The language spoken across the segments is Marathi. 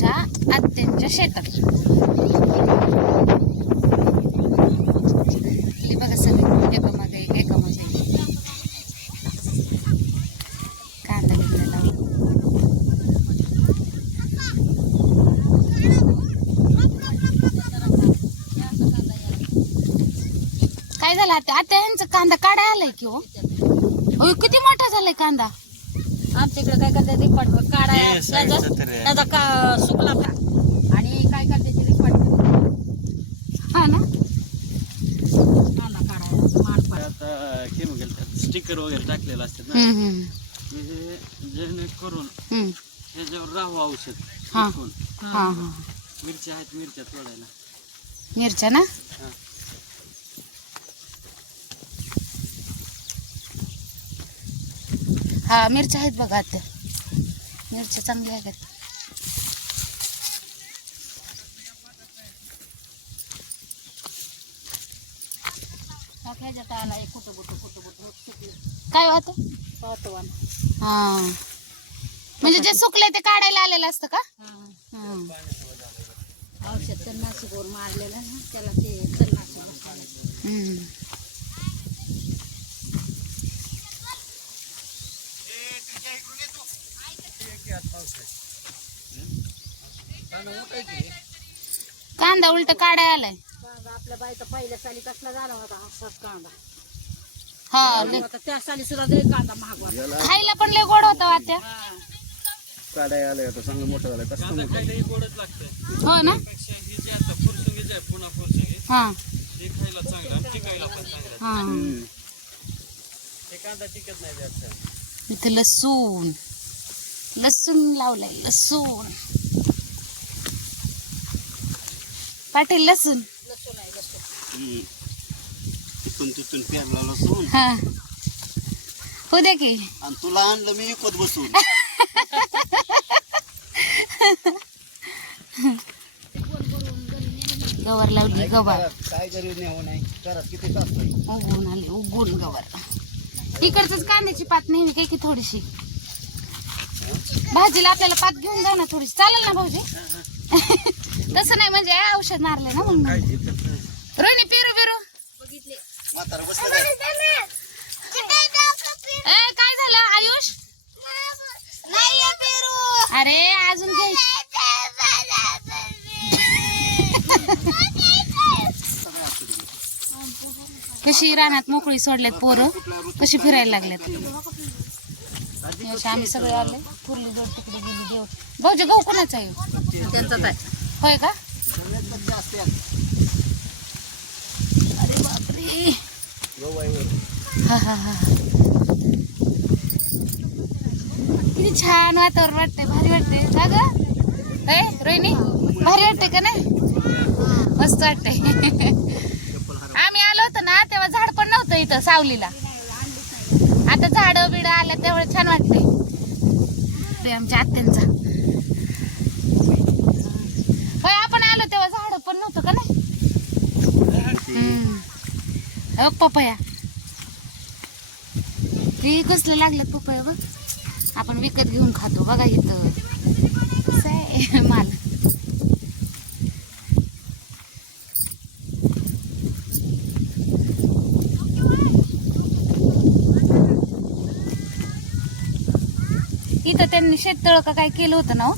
आमच्या आत्यांच्या शेतात बघा सगळे. कांदा काय झालं आता आता ह्यांचा कांदा काढाय आलाय की हो किती मोठा झालाय कांदा आमच्या इकडे काय करते रिपाट काढाय ते आहे. त्याचा का आणि काय करते ते रिपाट हा ना कांदा काढायला माड स्टिकर वगैरे टाकलेलं असतात ना हे जेणेकरून हम्म. ह्याच्यावर राहू औषध हा. टिकून. हा हा मिरच्या आहेत मिरच्या तोडायला मिरच्या ना हा. हा मिरच्या आहेत बघा आता मिरच्या चांगल्या आहेत ह्याच्यात आला एक कुठं कुठं काय होत पातवान हा. म्हणजे जे सुकले ते काढायला आलेलं असतं का? हं. औषध मारलेलं ना त्याला ते. कांदा उलट काढाय आलाय. आपल्या बाईचा पहिल्या साली कसला झाला होता असाच कांदा. हा लय- आता त्या साली सुद्धा लय कांदा महाग वाटला. खायला पण लय गोड होता वाट्या काढाय आलंय आता चांगलं मोठं झालं. कसं खायला गोडच लागतं. हो ना? पेक्षा ही जी आता फुरसुंगी आहे पुन्हा फुरसुंगी हा. हे खायला चांगलं. आणि टिकायला पण चांगलं. हा. हे कांदा टिकत नाही जास्त. इथं लसूण लसूण लावलाय लसूण. पाटील लसूण. लसूण तिथून पेरला लसून हा. हो दे की. आणि तुला आणलं मी विकत बसून. गवर लावली गवर. काय गरीब नाही नाही करत किती तास नाही उगवून आली उगवून गवर. इकडचंच कांद्याची पात नेहमी काय की थोडीशी. भाजीला आपल्याला पात घेऊन जाऊ ना थोडीशी. चालेल ना भाऊजी? तसं नाही म्हणजे औषध मारले ना म्हणून. रोहिणी पेरू पेरू. काय झालं आयुष? अरे अजून कशी रानात मोकळी सोडल्यात पोरं कशी फिरायला लागल्यात? आम्ही सगळे आले फुरली जोड तिकडे गेली देव. भाऊजी गहू कोणाचा आहे? त्यांचाच आहे. होय का? अरे बापरे. हा हा किती छान वातावरण वाटतंय भारी वाटतंय. का ग? ए रोहिणी भारी वाटतंय का नाही? मस्त वाटतंय. आम्ही आलो होतो ना तेव्हा झाड पण नव्हतं इथं सावलीला. आता झाड बिड आलं तेव्हा छान वाटतंय. ते आमच्या आत्यांचा. होय आपण आलो तेव्हा झाड पण नव्हतं का नाही? पपया. ते कसलं लागलं पपया बघ. आपण विकत घेऊन खातो बघा इथं. कसं आहे? माल. इथं त्यांनी शेततळ का काय केलं होतं ना हो?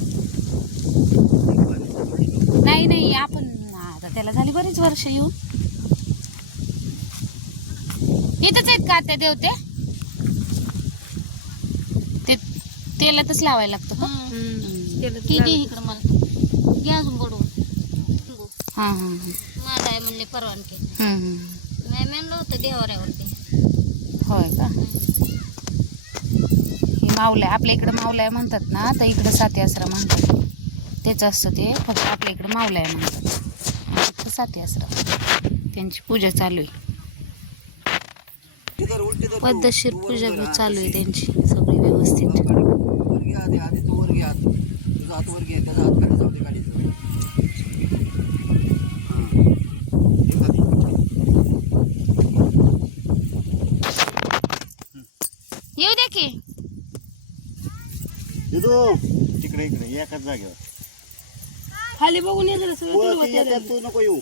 नाही नाही आपण आता त्याला झाली बरीच वर्ष येऊन. इथंच आहेत का त्या देवते ते तेलातच लावायला लागतं का? किती इकडं मला. घ्या अजून बडवून हा हा माझा आहे म्हणले परवानगी. मी म्हणलं होतं देवाऱ्यावरती. होय का? हे मावल्या आपल्या इकडे मावल्या म्हणतात ना तर इकडं साती आश्रम म्हणतात. तेच असतं ते. फक्त आपल्या इकडे मावल्या म्हणतात. फक्त साती आश्रम त्यांची पूजा चालू आहे. पद्धतशीर पूजा चालू आहे त्यांची. सगळी व्यवस्थित. आधी आधी तू वर घे आत तुझा हात वर घे त्याचा हात खाली जाऊ दे गाडीचा येऊ दे की. तिकडे इकडे एकाच जागेवर. खाली बघून ये जरा सगळं वरती तुडवत येतात, येतात. तू नको येऊ.